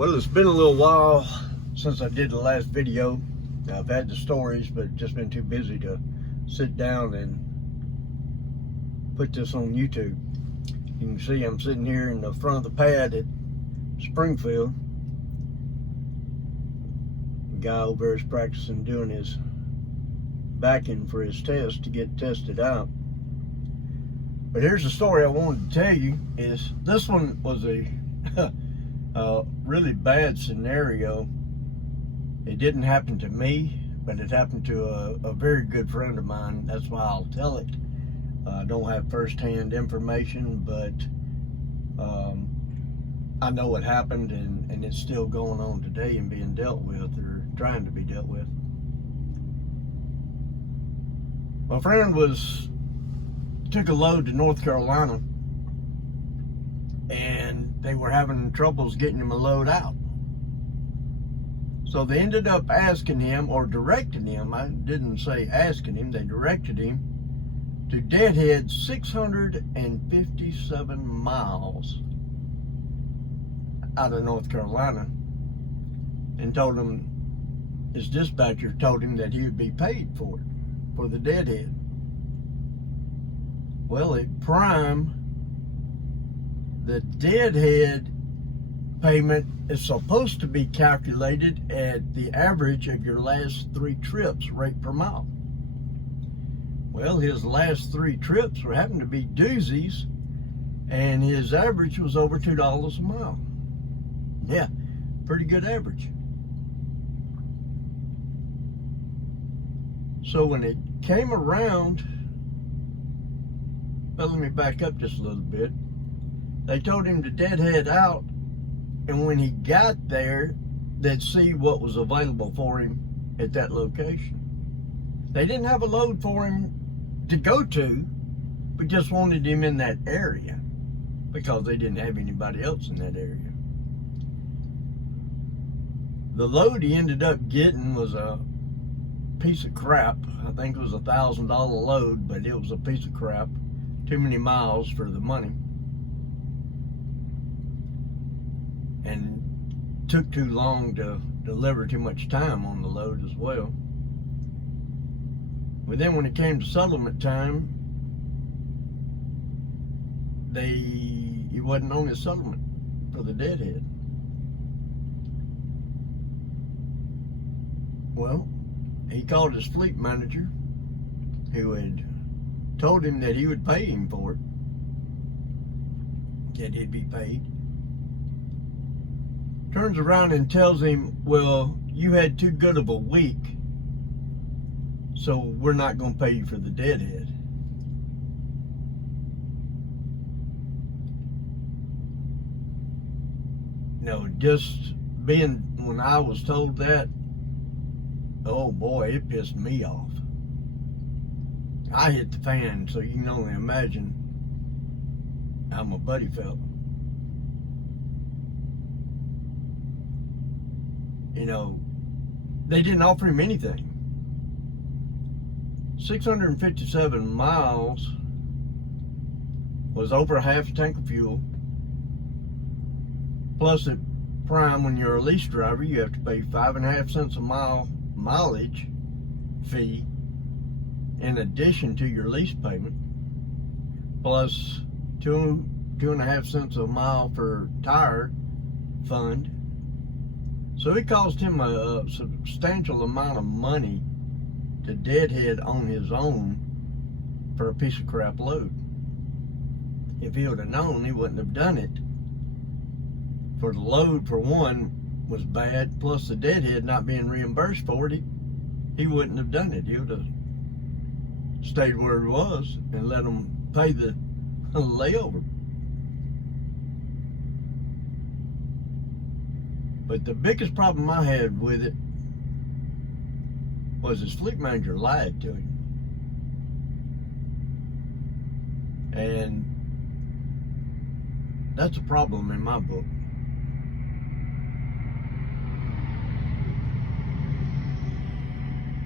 Well, it's been a little while since I did the last video. I've had the stories, but just been too busy to sit down and put this on YouTube. You can see I'm sitting here in the front of the pad at Springfield. The guy over there is practicing doing his backing for his test to get tested out. But here's the story I wanted to tell you. Is this one was a really bad scenario. It didn't happen to me, but it happened to a very good friend of mine. That's why I'll tell it. I don't have first-hand information, but I know what happened, and it's still going on today and being dealt with, or trying to be dealt with. My friend took a load to North Carolina, and they were having troubles getting him a load out. So they ended up asking him, or directing him, I didn't say asking him, they directed him to Deadhead 657 miles out of North Carolina, and told him, his dispatcher told him that he would be paid for it, for the Deadhead. Well, at Prime, the Deadhead payment is supposed to be calculated at the average of your last 3 trips, rate per mile. Well, his last 3 trips were happened to be doozies, and his average was over $2 a mile. Yeah, pretty good average. So when it came around, well, let me back up just a little bit. They told him to deadhead out, and when he got there, they'd see what was available for him at that location. They didn't have a load for him to go to, but just wanted him in that area because they didn't have anybody else in that area. The load he ended up getting was a piece of crap. I think it was a $1,000 load, but it was a piece of crap. Too many miles for the money. And took too long to deliver, too much time on the load as well. But then when it came to settlement time, he wasn't on his settlement for the Deadhead. Well, he called his fleet manager, who had told him that he would pay him for it, that he'd be paid. Turns around and tells him, well, you had too good of a week, so we're not going to pay you for the Deadhead. No, just being, when I was told that, oh boy, it pissed me off. I hit the fan, so you can only imagine how my buddy felt. You know, they didn't offer him anything. 657 miles was over half a tank of fuel. Plus at Prime, when you're a lease driver, you have to pay 5.5 cents a mile mileage fee in addition to your lease payment, plus 2.5 cents a mile for tire fund. So it cost him a substantial amount of money to deadhead on his own for a piece of crap load. If he would have known, he wouldn't have done it. For the load, for one, was bad, plus the deadhead not being reimbursed for it, he wouldn't have done it. He would have stayed where he was and let them pay the layover. But the biggest problem I had with it was his fleet manager lied to him. And that's a problem in my book.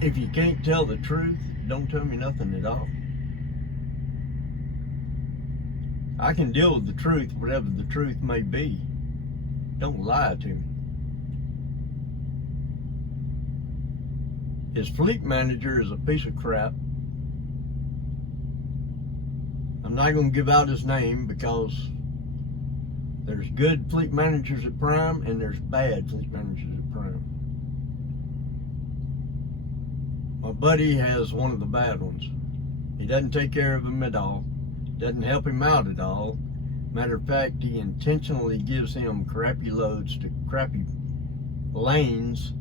If you can't tell the truth, don't tell me nothing at all. I can deal with the truth, whatever the truth may be. Don't lie to me. His fleet manager is a piece of crap. I'm not going to give out his name because there's good fleet managers at Prime and there's bad fleet managers at Prime. My buddy has one of the bad ones. He doesn't take care of him at all. Doesn't help him out at all. Matter of fact, he intentionally gives him crappy loads to crappy lanes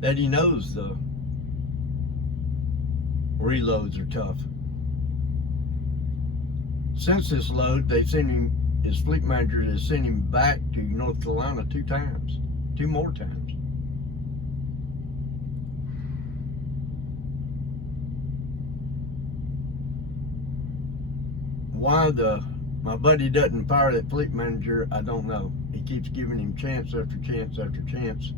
that he knows the reloads are tough. Since this load, they sent him, his fleet manager has sent him back to North Carolina 2 more times. Why my buddy doesn't fire that fleet manager, I don't know. He keeps giving him chance after chance after chance.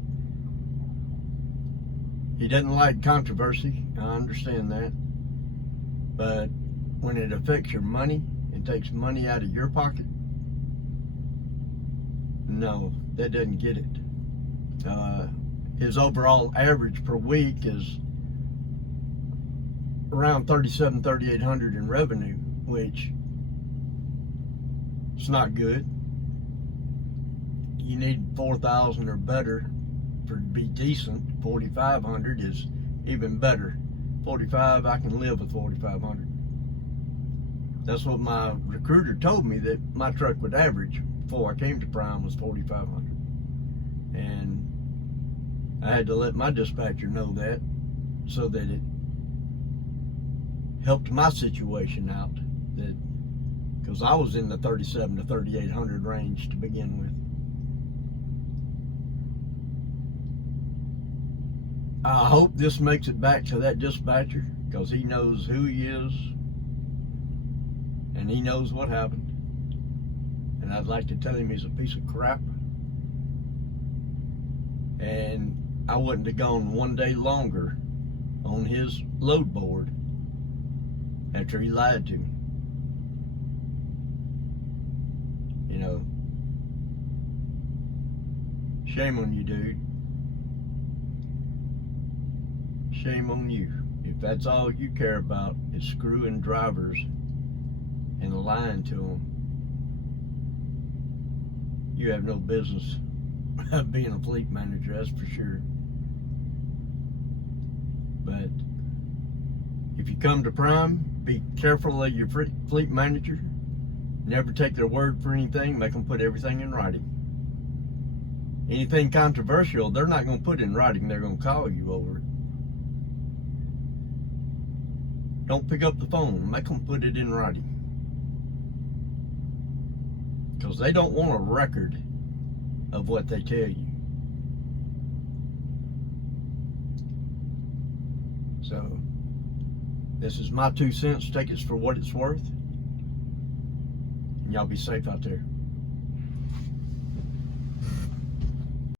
He doesn't like controversy, I understand that. But when it affects your money and takes money out of your pocket, no, that doesn't get it. His overall average per week is around $3,800 in revenue, which it's not good. You need 4,000 or better for to be decent. 4,500 is even better. 45, I can live with 4,500. That's what my recruiter told me, that my truck would average before I came to Prime was 4,500. And I had to let my dispatcher know that so that it helped my situation out. That because I was in the 3,700 to 3,800 range to begin with. I hope this makes it back to that dispatcher, because he knows who he is and he knows what happened. And I'd like to tell him he's a piece of crap. And I wouldn't have gone one day longer on his load board after he lied to me. You know, shame on you, dude. Shame on you. If that's all you care about is screwing drivers and lying to them, you have no business being a fleet manager, that's for sure. But if you come to Prime, be careful of your fleet manager. Never take their word for anything. Make them put everything in writing. Anything controversial, they're not going to put in writing. They're going to call you over it. Don't pick up the phone. Make them put it in writing. Because they don't want a record of what they tell you. So, this is my 2 cents. Take it for what it's worth. And y'all be safe out there.